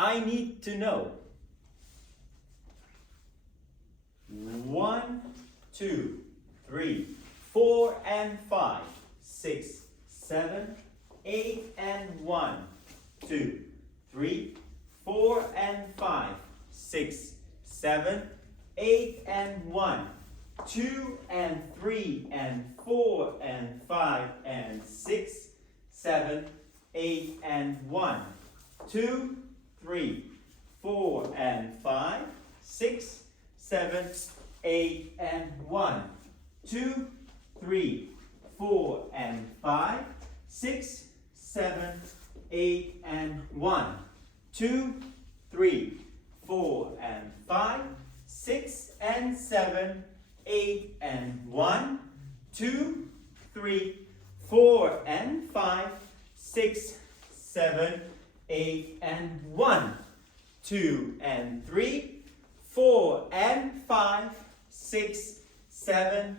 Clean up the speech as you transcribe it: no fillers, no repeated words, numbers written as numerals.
I need to know. 1, 2, 3, 4 and 5, 6, 7, 8 and 1, 2, 3, 4 and 5, 6, 7, 8 and 1, 2 and 3 and 4 and 5 and 6, 7, 8 and 1, 2, 3, 4 and 5, 6, 7, 8 and 1, 2, 3, 4 and 5, 6, 7, 8 and 1, 2, 3, 4 and 5, 6 and 7, 8 and 1, 2, 3, 4 and 5, 6, 7, 8 and 1, 2 and 3, 4 and 5, 6, 7,